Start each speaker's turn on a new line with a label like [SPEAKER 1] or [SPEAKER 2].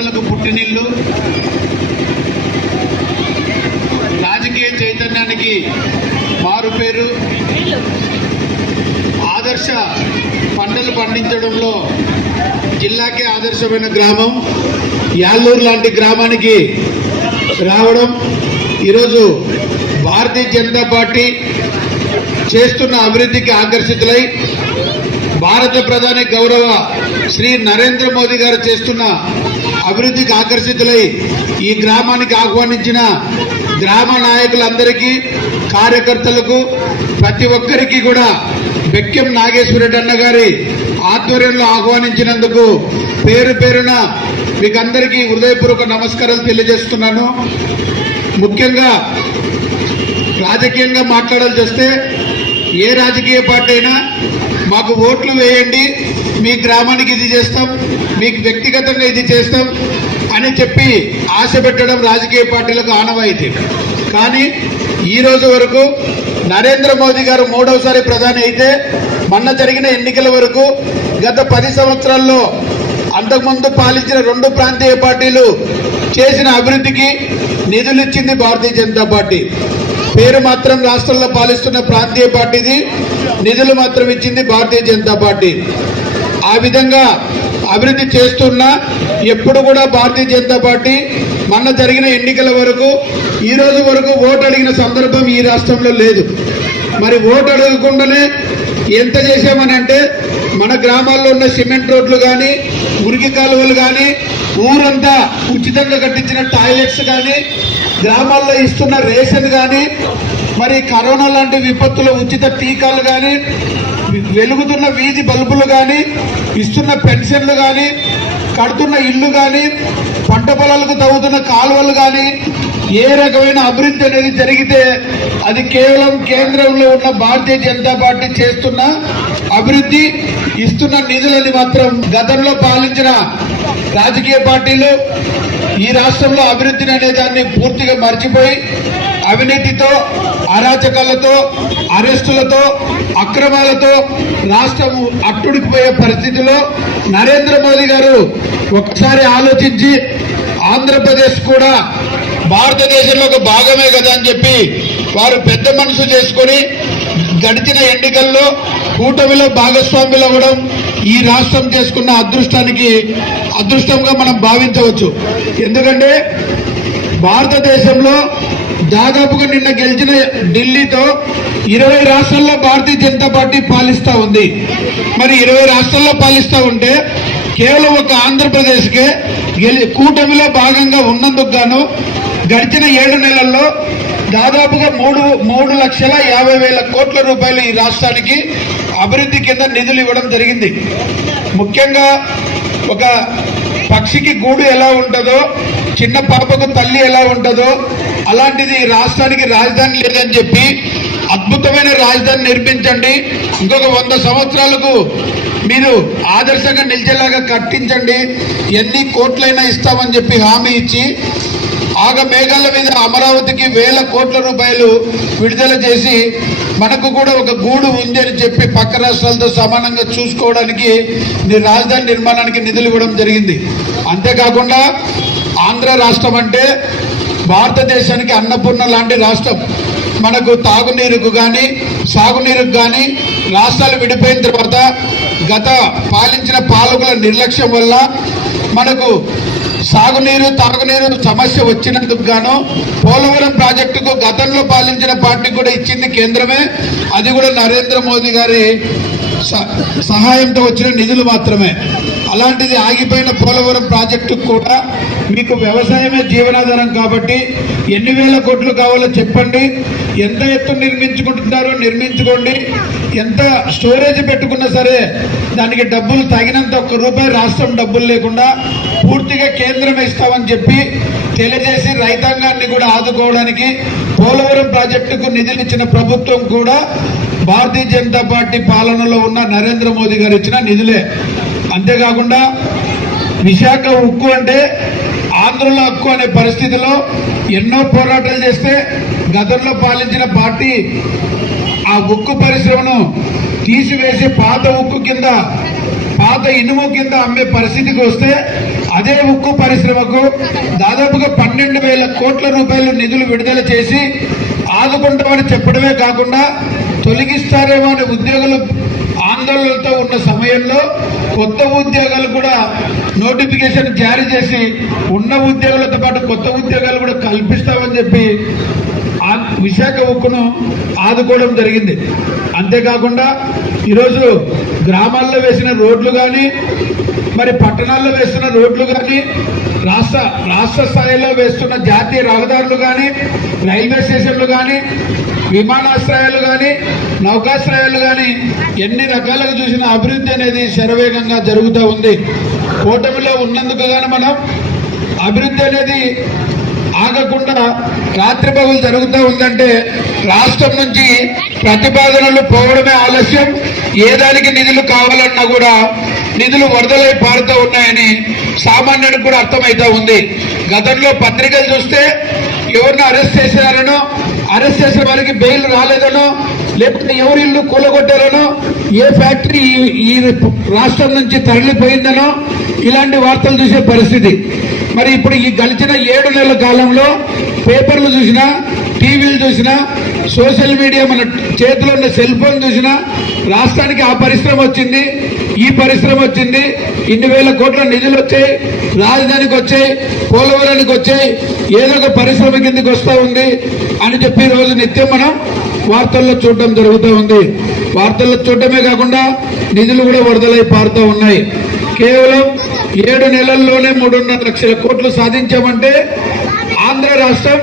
[SPEAKER 1] సంఘటనలకు పుట్టినిల్లు రాజకీయ చైతన్యానికి మారు పేరు. ఆదర్శ పంటలు పండించడంలో జిల్లాకే ఆదర్శమైన గ్రామం. యాళ్ళూరు లాంటి గ్రామానికి రావడం. ఈరోజు భారతీయ జనతా పార్టీ చేస్తున్న అభివృద్ధికి ఆకర్షితులై భారత ప్రధాని గౌరవ శ్రీ నరేంద్ర మోదీ గారు చేస్తున్న అభివృద్ధికి ఆకర్షితులై ఈ గ్రామానికి ఆహ్వానించిన గ్రామ నాయకులందరికీ కార్యకర్తలకు ప్రతి ఒక్కరికి కూడా బెక్కెం నాగేశ్వరరెడ్డి గారి ఆధ్వర్యంలో ఆహ్వానించినందుకు పేరు పేరున మీకందరికీ హృదయపూర్వక నమస్కారాలు తెలియజేస్తున్నాను. ముఖ్యంగా రాజకీయంగా మాట్లాడాల్సి వస్తే ఏ రాజకీయ పార్టీ అయినా మాకు ఓట్లు వేయండి మీ గ్రామానికి ఇది చేస్తాం మీకు వ్యక్తిగతంగా ఇది చేస్తాం అని చెప్పి ఆశ పెట్టడం రాజకీయ పార్టీలకు ఆనవాయితీ. కానీ ఈ రోజు వరకు నరేంద్ర మోదీ గారు మూడవసారి ప్రధాని అయితే మొన్న జరిగిన ఎన్నికల వరకు గత పది సంవత్సరాల్లో అంతకుముందు పాలించిన రెండు ప్రాంతీయ పార్టీలు చేసిన అభివృద్ధికి నిధులు ఇచ్చింది భారతీయ జనతా పార్టీ. పేరు మాత్రం రాష్ట్రంలో పాలిస్తున్న ప్రాంతీయ పార్టీది నిధులు మాత్రం ఇచ్చింది భారతీయ జనతా పార్టీ. ఆ విధంగా అభివృద్ధి చేస్తున్నా ఎప్పుడు కూడా భారతీయ జనతా పార్టీ మొన్న జరిగిన ఎన్నికల వరకు ఈ రోజు వరకు ఓటు అడిగిన సందర్భం ఈ రాష్ట్రంలో లేదు. మరి ఓటు అడగకుండానే ఎంత చేశామని అంటే మన గ్రామాల్లో ఉన్న సిమెంట్ రోడ్లు కానీ మురికి కాలువలు కానీ ఊరంతా ఉచితంగా కట్టించిన టాయిలెట్స్ కానీ గ్రామాల్లో ఇస్తున్న రేషన్ కానీ మరి కరోనా లాంటి విపత్తులో ఉచిత టీకాలు కానీ వెలుగుతున్న వీధి బల్బులు కానీ ఇస్తున్న పెన్షన్లు కానీ కడుతున్న ఇల్లు కానీ పంట పొలాలకు తవ్వుతున్న కాలువలు కానీ ఏ రకమైన అభివృద్ధి అనేది జరిగితే అది కేవలం కేంద్రంలో ఉన్న భారతీయ జనతా పార్టీ చేస్తున్న అభివృద్ధి ఇస్తున్న నిధులని మాత్రం గతంలో పాలించిన రాజకీయ పార్టీలు ఈ రాష్ట్రంలో అభివృద్ధిని అనే దాన్ని పూర్తిగా మర్చిపోయి అవినీతితో అరాచకాలతో అరెస్టులతో అక్రమాలతో రాష్ట్రం అట్టుడికిపోయే పరిస్థితిలో నరేంద్ర మోదీ గారు ఒకసారి ఆలోచించి ఆంధ్రప్రదేశ్ కూడా భారతదేశంలో ఒక భాగమే కదా అని చెప్పి వారు పెద్ద మనసు చేసుకొని గడిచిన ఎన్నికల్లో కూటమిలో భాగస్వాములు అవ్వడం ఈ రాష్ట్రం చేసుకున్న అదృష్టానికి అదృష్టంగా మనం భావించవచ్చు. ఎందుకంటే భారతదేశంలో దాదాపుగా నిన్న గెలిచిన ఢిల్లీతో ఇరవై రాష్ట్రాల్లో భారతీయ జనతా పార్టీ పాలిస్తా ఉంది. మరి ఇరవై రాష్ట్రాల్లో పాలిస్తూ ఉంటే కేవలం ఒక ఆంధ్రప్రదేశ్కే గెలి కూటమిలో భాగంగా ఉన్నందుకు గాను గడిచిన ఏడు నెలల్లో దాదాపుగా మూడు మూడు లక్షల యాభై వేల కోట్ల రూపాయలు ఈ రాష్ట్రానికి అభివృద్ధి కింద నిధులు ఇవ్వడం జరిగింది. ముఖ్యంగా ఒక పక్షికి గూడు ఎలా ఉంటుందో చిన్న పాపకు తల్లి ఎలా ఉంటుందో అలాంటిది రాష్ట్రానికి రాజధాని లేదని చెప్పి అద్భుతమైన రాజధాని నిర్మించండి. ఇంకొక వంద సంవత్సరాలకు మీరు ఆదర్శంగా నిలిచేలాగా కట్టించండి. ఎన్ని కోట్లైనా ఇస్తామని చెప్పి హామీ ఇచ్చి ఆగ మేఘాల మీద అమరావతికి వేల కోట్ల రూపాయలు విడుదల చేసి మనకు కూడా ఒక గూడు ఉంది అని చెప్పి పక్క రాష్ట్రాలతో సమానంగా చూసుకోవడానికి రాజధాని నిర్మాణానికి నిధులు ఇవ్వడం జరిగింది. అంతేకాకుండా ఆంధ్ర రాష్ట్రం అంటే భారతదేశానికి అన్నపూర్ణ లాంటి రాష్ట్రం. మనకు తాగునీరుకు కానీ సాగునీరుకు కానీ రాష్ట్రాలు విడిపోయిన తర్వాత గత పాలించిన పాలకుల నిర్లక్ష్యం వల్ల మనకు సాగునీరు తాగునీరు సమస్య వచ్చినందుకు గాను పోలవరం ప్రాజెక్టుకు గతంలో పాలించిన పార్టీ కూడా ఇచ్చింది కేంద్రమే. అది కూడా నరేంద్ర మోదీ గారి స- సహాయంతో వచ్చిన నిధులు మాత్రమే. అలాంటిది ఆగిపోయిన పోలవరం ప్రాజెక్టుకు కూడా మీకు వ్యవసాయమే జీవనాధారం కాబట్టి ఎన్ని వేల కోట్లు కావాలో చెప్పండి. ఎంత ఎత్తు నిర్మించుకుంటున్నారో నిర్మించుకోండి. ఎంత స్టోరేజ్ పెట్టుకున్నా సరే దానికి డబ్బులు తగినంత ఒక్క రూపాయి రాష్ట్రం డబ్బులు లేకుండా పూర్తిగా కేంద్రం ఇస్తామని చెప్పి తెలియజేసి రైతాంగాన్ని కూడా ఆదుకోవడానికి పోలవరం ప్రాజెక్టుకు నిధులు ఇచ్చిన ప్రభుత్వం కూడా భారతీయ జనతా పార్టీ పాలనలో ఉన్న నరేంద్ర మోదీ గారు ఇచ్చిన నిధులే. అంతేకాకుండా విశాఖ ఉక్కు అంటే ఆంధ్రుల హక్కు అనే పరిస్థితిలో ఎన్నో పోరాటాలు చేస్తే గతంలో పాలించిన పార్టీ ఆ ఉక్కు పరిశ్రమను తీసివేసి పాత ఉక్కు కింద పాత పాత ఇనుము కింద అమ్మే పరిస్థితికి వస్తే అదే ఉక్కు పరిశ్రమకు దాదాపుగా పన్నెండు వేల కోట్ల రూపాయలు నిధులు విడుదల చేసి ఆదుకుంటామని చెప్పడమే కాకుండా తొలగిస్తారేమో అనే ఉద్యోగులు ఆందోళనలతో ఉన్న సమయంలో కొత్త ఉద్యోగాలు కూడా నోటిఫికేషన్ జారీ చేసి ఉన్న ఉద్యోగులతో పాటు కొత్త ఉద్యోగాలు కూడా కల్పిస్తామని చెప్పి ఆ విశాఖ ఉక్కును ఆదుకోవడం జరిగింది. అంతేకాకుండా ఈరోజు గ్రామాల్లో వేసిన రోడ్లు కానీ మరి పట్టణాల్లో వేస్తున్న రోడ్లు కానీ రాష్ట్ర రాష్ట్ర స్థాయిలో వేస్తున్న జాతీయ రహదారులు కానీ రైల్వే స్టేషన్లు కానీ విమానాశ్రయాలు కానీ నౌకాశ్రయాలు కానీ ఎన్ని రకాలుగా చూసిన అభివృద్ధి అనేది శరవేగంగా జరుగుతూ ఉంది. కూటమిలో ఉన్నందుకు కానీ మనం అభివృద్ధి అనేది ఆగకుండా రాత్రి పగులు జరుగుతూ ఉందంటే రాష్ట్రం నుంచి ప్రతిపాదనలు పోవడమే ఆలస్యం. ఏ దానికి నిధులు కావాలన్నా కూడా నిధులు వరదలై పారుతూ ఉన్నాయని సామాన్యుడికి కూడా అర్థమవుతా ఉంది. గతంలో పత్రికలు చూస్తే ఎవరిని అరెస్ట్ చేశారనో అరెస్ట్ చేసిన వారికి బెయిల్ రాలేదనో లేకపోతే ఎవరి ఇల్లు కూలగొట్టారనో ఏ ఫ్యాక్టరీ ఈ రాష్ట్రం నుంచి తరలిపోయిందనో ఇలాంటి వార్తలు చూసే పరిస్థితి. మరి ఇప్పుడు ఈ గడిచిన ఏడు నెలల కాలంలో పేపర్లు చూసినా టీవీలు చూసినా సోషల్ మీడియా మన చేతిలో ఉన్న సెల్ ఫోన్ చూసినా రాష్ట్రానికి ఆ పరిశ్రమ వచ్చింది ఈ పరిశ్రమ వచ్చింది. ఇన్ని వేల కోట్ల నిధులు వచ్చాయి రాజధానికి వచ్చాయి పోలవరానికి వచ్చాయి ఏదో ఒక పరిశ్రమ కిందకి వస్తూ ఉంది అని చెప్పి రోజు నిత్యం మనం వార్తల్లో చూడటం జరుగుతూ ఉంది. వార్తల్లో చూడటమే కాకుండా నిధులు కూడా వరదలై పారుతూ ఉన్నాయి. కేవలం ఏడు నెలల్లోనే మూడున్నర లక్షల కోట్లు సాధించామంటే ఆంధ్ర రాష్ట్రం